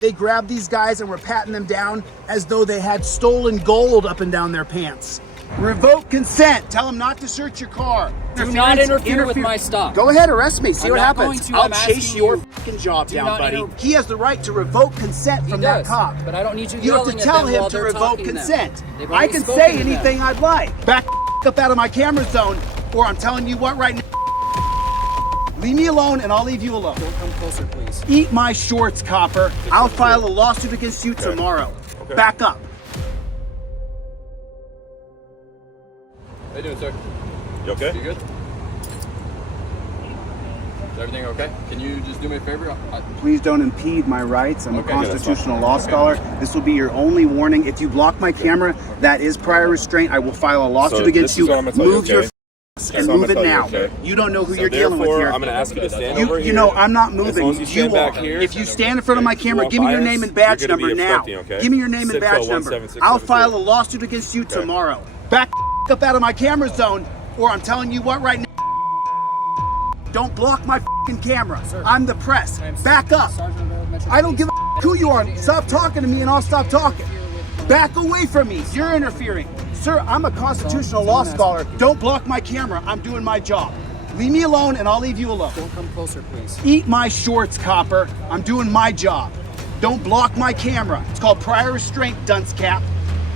They grabbed these guys and were patting them down as though they had stolen gold up and down their pants. Revoke consent. Tell them not to search your car. Do not interfere with my stop. Go ahead, arrest me. See what happens. I'll chase your fucking job down, buddy. He has the right to revoke consent from that cop. But I don't need you You have to tell him to revoke consent. I can say anything I'd like. Back up out of my camera zone, or I'm telling you what right now. Leave me alone and I'll leave you alone. Don't come closer, please. Eat my shorts, copper. I'll file a lawsuit against you tomorrow. Okay. Back up. How you doing, sir? You okay? You good? Is everything okay? Can you just do me a favor? Please don't impede my rights. I'm a constitutional law scholar. This will be your only warning. If you block my camera, that is prior restraint. I will file a lawsuit against you. Move your and move it now. You don't know who you're dealing with here. I'm going to ask you to stand over here. You know, I'm not moving. As long as you stand back here. If you stand in front of my camera, give me your name and badge number now. Give me your name and badge number. I'll file a lawsuit against you tomorrow. Back up out of my camera zone, or I'm telling you what right now. Don't block my fucking camera. I'm the press. Back up. I don't give a who you are. Stop talking to me and I'll stop talking. Back away from me. You're interfering. Sir, I'm a constitutional law scholar. Don't block my camera. I'm doing my job. Leave me alone and I'll leave you alone. Don't come closer, please. Eat my shorts, copper. I'm doing my job. Don't block my camera. It's called prior restraint, dunce cap.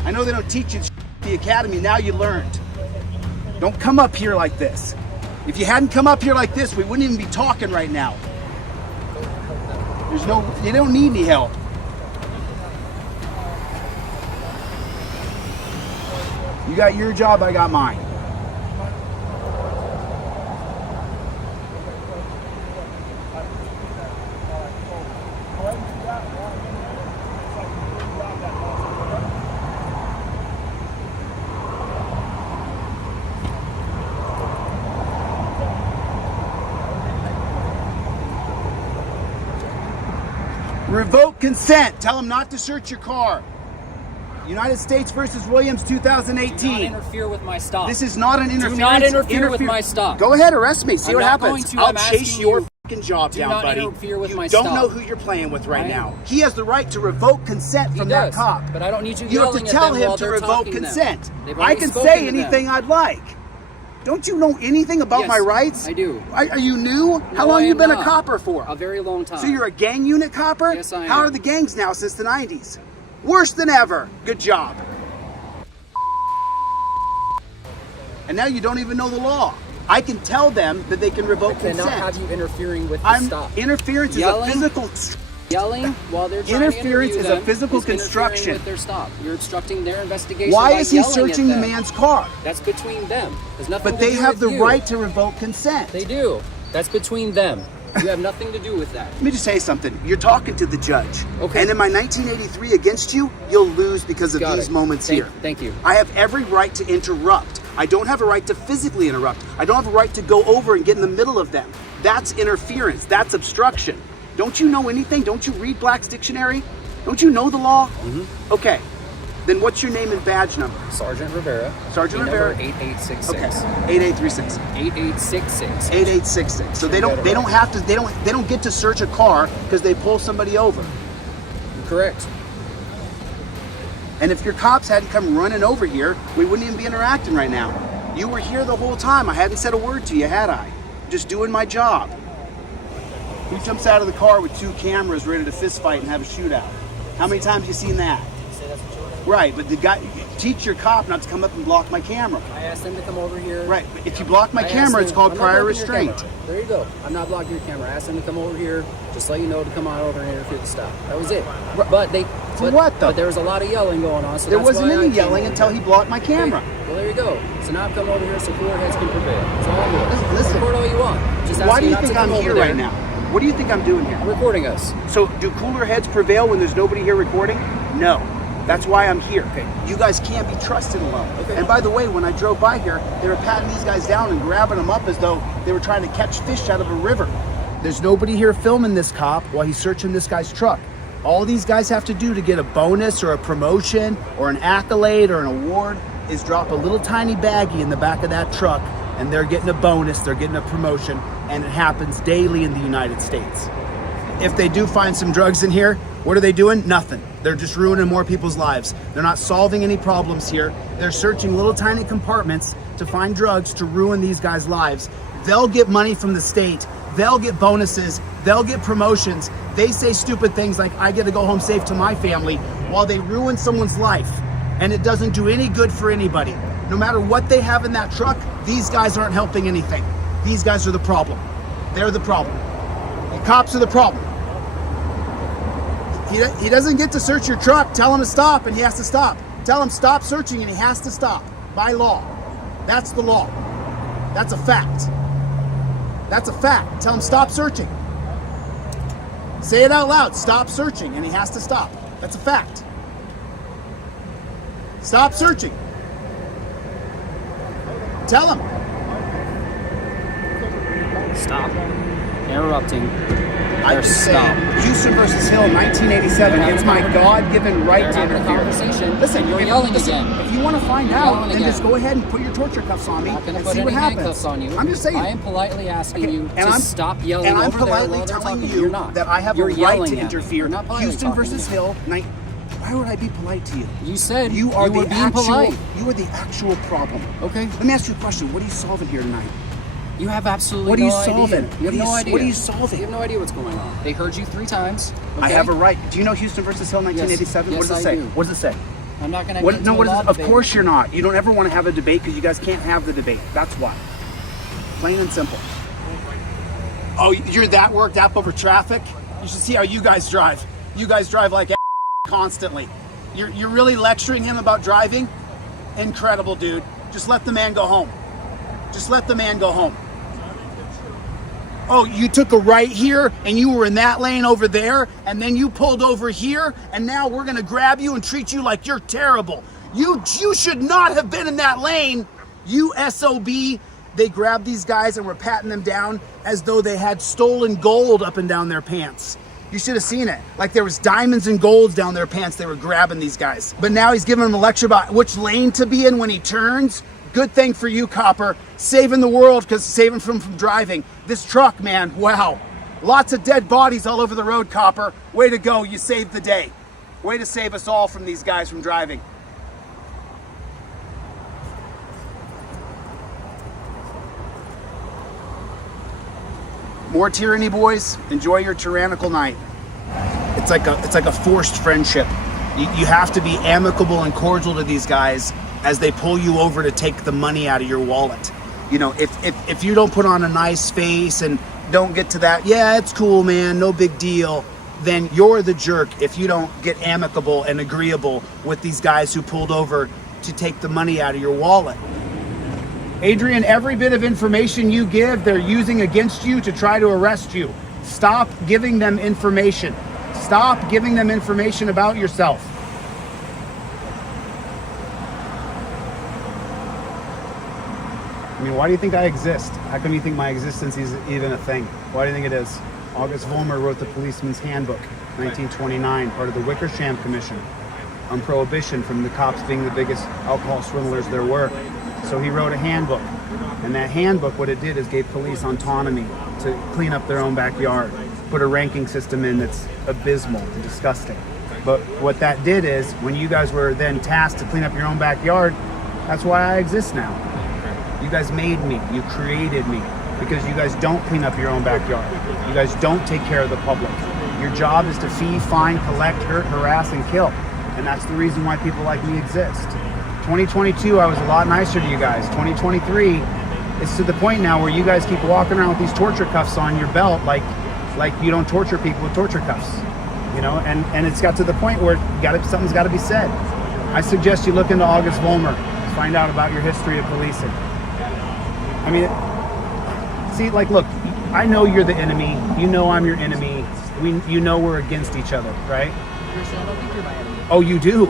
I know they don't teach you at the academy. Now you learned. Don't come up here like this. If you hadn't come up here like this, we wouldn't even be talking right now. You don't need any help. You got your job, I got mine. Revoke consent. Tell them not to search your car. United States versus Williams, 2018. Do not interfere with my stop. This is not an interference. Do not interfere with my stop. Go ahead, arrest me. See what happens. I'll chase your fucking job down, buddy. Do not interfere with my You stop. don't know who you're playing with right now. He has the right to revoke consent from that cop. But I don't need you You have to yelling at tell them him while to they're revoke talking to them. consent. They've I already can spoken say to them. anything I'd like. Don't you know anything about Yes, my rights? I do. Are you new? How No, long I you am been a not. copper for? A very long time. So you're a gang unit copper? Yes, I am. How are the gangs now since the 90s? Worse than ever. Good job. And now you don't even know the law. I can tell them that they can revoke I cannot consent. have you interfering with the stop. Interference Yelling? is a physical... Yelling while they're trying Interference to is interview a physical them is construction. interfering with their stop. You're obstructing their investigation. Why by is he yelling searching at the them. man's car? That's between them. There's nothing But to they do have with the you. right to revoke consent. They do. That's between them. You have nothing to do with that. Let me just say something. You're talking to the judge. Okay. And in my 1983 against you, you'll lose because of these moments here. Thank you. I have every right to interrupt. I don't have a right to physically interrupt. I don't have a right to go over and get in the middle of them. That's interference. That's obstruction. Don't you know anything? Don't you read Black's Dictionary? Don't you know the law? Mm-hmm. Okay. Then what's your name and badge number? Sergeant Rivera. Sergeant Rivera. Number 8866. Okay. 8836. 8866. 8866. So they don't get to search a car because they pull somebody over. Correct. And if your cops hadn't come running over here, we wouldn't even be interacting right now. You were here the whole time. I hadn't said a word to you, had I? Just doing my job. Who jumps out of the car with 2 cameras ready to fist fight and have a shootout? How many times have you seen that? Right, but the guy, teach your cop not to come up and block my camera. I asked them to come over here. Right, but if you block my camera, it's called prior restraint. There you go. I'm not blocking your camera. I asked them to come over here, just let you know to come on over and interfere with the stop. That was it. But what though? But there was a lot of yelling going on. So there that's wasn't why any I yelling until he blocked my camera. Okay. Well, there you go. So now I've come over here so cooler heads can prevail. That's all I'm doing. Listen. Record all you want. Just ask Why do me you not to think come I'm over here there. right now? What do you think I'm doing here? I'm recording us. So do cooler heads prevail when there's nobody here recording? No. That's why I'm here. Okay. You guys can't be trusted alone. Okay. And by the way, when I drove by here, they were patting these guys down and grabbing them up as though they were trying to catch fish out of a river. There's nobody here filming this cop while he's searching this guy's truck. All these guys have to do to get a bonus or a promotion or an accolade or an award is drop a little tiny baggie in the back of that truck, and they're getting a bonus, they're getting a promotion, and it happens daily in the United States. If they do find some drugs in here, What are they doing? Nothing. They're just ruining more people's lives. They're not solving any problems here. They're searching little tiny compartments to find drugs to ruin these guys' lives. They'll get money from the state. They'll get bonuses. They'll get promotions. They say stupid things like, I get to go home safe to my family, while they ruin someone's life. And it doesn't do any good for anybody. No matter what they have in that truck, these guys aren't helping anything. These guys are the problem. They're the problem. The cops are the problem. He doesn't get to search your truck. Tell him to stop, and he has to stop. Tell him stop searching, and he has to stop by law. That's the law. That's a fact. That's a fact. Tell him stop searching. Say it out loud. Stop searching, and he has to stop. That's a fact. Stop searching. Tell him. Stop interrupting. I stop. Houston versus Hill, 1987. It's my God-given right to interfere. Listen, you're yelling again. If you want to find out, then just go ahead and put your torture cuffs on me and see what happens. Handcuffs on you. I'm just saying. I am politely asking you to stop yelling over there. And I'm politely telling you that I have a right to interfere. Houston versus Hill. Why would I be polite to you? You said you were being polite. You are the actual problem. Okay. Let me ask you a question. What are you solving here tonight? You have absolutely what are you solving? You have no idea. What are you solving? You have no idea what's going on. They heard you 3 times. Okay? I have a right. Do you know Houston versus Hill, 1987? Yes, what does it say? do. What does it say? I'm not going to get into a law Of debate. course you're not. You don't ever want to have a debate because you guys can't have the debate. That's why. Plain and simple. Oh, you're that worked up over traffic? You should see how you guys drive. You guys drive like constantly. You're really lecturing him about driving? Incredible, dude. Just let the man go home. Just let the man go home. Oh, you took a right here and you were in that lane over there and then you pulled over here and now we're gonna grab you and treat you like you're terrible. You should not have been in that lane. You SOB. They grabbed these guys and were patting them down as though they had stolen gold up and down their pants. You should have seen it. Like there was diamonds and golds down their pants. They were grabbing these guys. But now he's giving them a lecture about which lane to be in when he turns. Good thing for you, copper. Saving the world because saving from driving. This truck, man, wow. Lots of dead bodies all over the road, copper. Way to go, you saved the day. Way to save us all from these guys from driving. More tyranny, boys. Enjoy your tyrannical night. It's like a forced friendship. You have to be amicable and cordial to these guys as they pull you over to take the money out of your wallet. You know, if you don't put on a nice face and don't get to that, yeah, it's cool, man, no big deal, then you're the jerk if you don't get amicable and agreeable with these guys who pulled over to take the money out of your wallet. Adrian, every bit of information you give, they're using against you to try to arrest you. Stop giving them information. Stop giving them information about yourself. I mean, why do you think I exist? How come you think my existence is even a thing? Why do you think it is? August Vollmer wrote the Policeman's Handbook, 1929, part of the Wickersham Commission on prohibition from the cops being the biggest alcohol swindlers there were. So he wrote a handbook. And that handbook, what it did is gave police autonomy to clean up their own backyard, put a ranking system in that's abysmal and disgusting. But what that did is, when you guys were then tasked to clean up your own backyard, that's why I exist now. You guys made me, you created me, because you guys don't clean up your own backyard. You guys don't take care of the public. Your job is to fee, fine, collect, hurt, harass, and kill. And that's the reason why people like me exist. 2022, I was a lot nicer to you guys. 2023, it's to the point now where you guys keep walking around with these torture cuffs on your belt like you don't torture people with torture cuffs. You know, and it's got to the point where something's got to be said. I suggest you look into August Vollmer, find out about your history of policing. I mean, see, like, look, I know you're the enemy. You know I'm your enemy. You know we're against each other, right? I don't think you're my enemy. Oh, you do.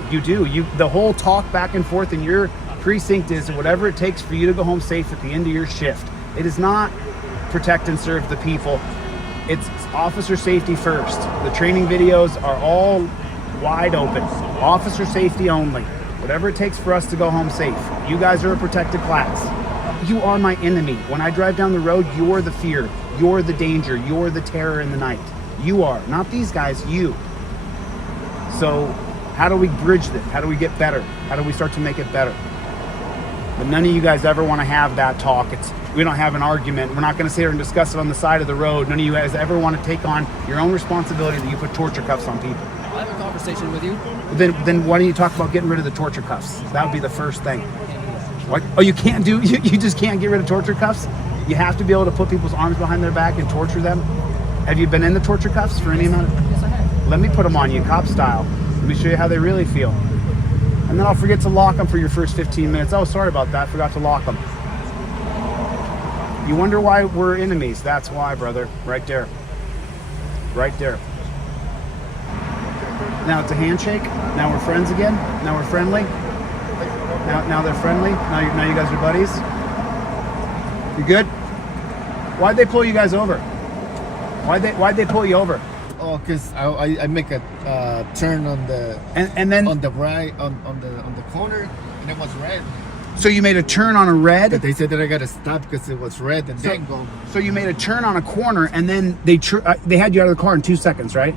The whole talk back and forth in your precinct is whatever it takes for you to go home safe at the end of your shift. It is not protect and serve the people. It's officer safety first. The training videos are all wide open. Officer safety only. Whatever it takes for us to go home safe. You guys are a protected class. You are my enemy. When I drive down the road, you're the fear. You're the danger. You're the terror in the night. You are. Not these guys, you. So how do we bridge this? How do we get better? How do we start to make it better? But none of you guys ever want to have that talk. We don't have an argument. We're not going to sit here and discuss it on the side of the road. None of you guys ever want to take on your own responsibility that you put torture cuffs on people. I'll have a conversation with you. Then why don't you talk about getting rid of the torture cuffs? That would be the first thing. What? Oh, you can't do? You just can't get rid of torture cuffs? You have to be able to put people's arms behind their back and torture them? Have you been in the torture cuffs for any amount of? Yes, I have. Let me put them on you, cop style. Let me show you how they really feel. And then I'll forget to lock them for your first 15 minutes. Oh, sorry about that. Forgot to lock them. You wonder why we're enemies. That's why, brother. Right there. Right there. Now it's a handshake. Now we're friends again. Now we're friendly. Now they're friendly. Now you guys are buddies. You good? Why'd they pull you guys over? Why'd they pull you over? Oh, cause I make a turn on the and then on the right on the corner, and it was red. So you made a turn on a red. But they said that I gotta stop because it was red and then go. So you made a turn on a corner, and then they had you out of the car in 2 seconds, right?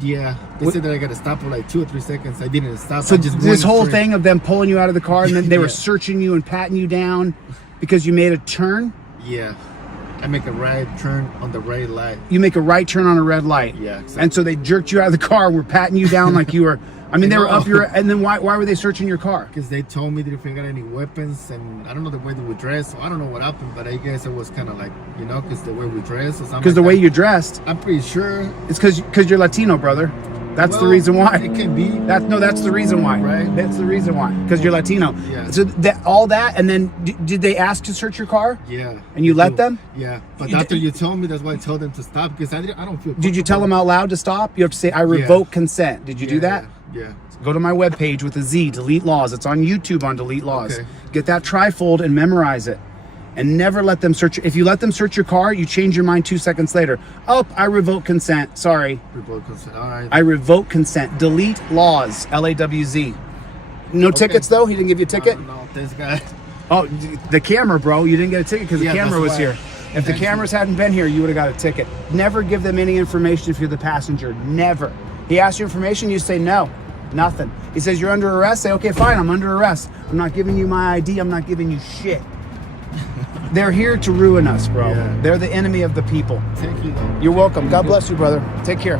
Yeah, they said that I gotta stop for like 2 or 3 seconds. I didn't stop. So I just this went whole straight. thing of them pulling you out of the car, and then they were Yeah. searching you and patting you down because you made a turn. Yeah, I make a right turn on the red light. You make a right turn on a red light. Yeah, exactly. And so they jerked you out of the car and were patting you down like you were. I mean, they were up your. And then why were they searching your car? Because they told me that if I got any weapons, and I don't know the way they would dress, so I don't know what happened, but I guess it was kind of like, because the way we dress or something. Because the way you dressed, I'm pretty sure. it's because you're Latino, brother. That's the Well, reason why. It can be. That's the reason why. Right. That's the reason why. Because you're Latino. Yeah. So all that, and then did they ask to search your car? Yeah. And you they let do. them? Yeah. But You after d- you told me, that's why I told them to stop, because I don't feel. Did you tell them out loud to stop? You have to say, I revoke consent. Did you do that? Yeah. Go to my webpage with a Z, Delete Laws. It's on YouTube on Delete Laws. Okay. Get that trifold and memorize it. And never let them search. If you let them search your car, you change your mind 2 seconds later. Oh, I revoke consent. Sorry. Revoke consent. All right. I revoke consent. Delete Laws. LAWZ. No tickets, though? He didn't give you a ticket? No, this guy. Oh, the camera, bro. You didn't get a ticket because Yeah, the camera that's was why. here. If the cameras hadn't been here, you would have got a ticket. Never give them any information if you're the passenger. Never. He asks you information, you say no. Nothing. He says you're under arrest. Say, okay, fine, I'm under arrest. I'm not giving you my ID. I'm not giving you shit. They're here to ruin us, bro. Yeah. They're the enemy of the people. Thank you, though. You're welcome. God bless you, brother. Take care.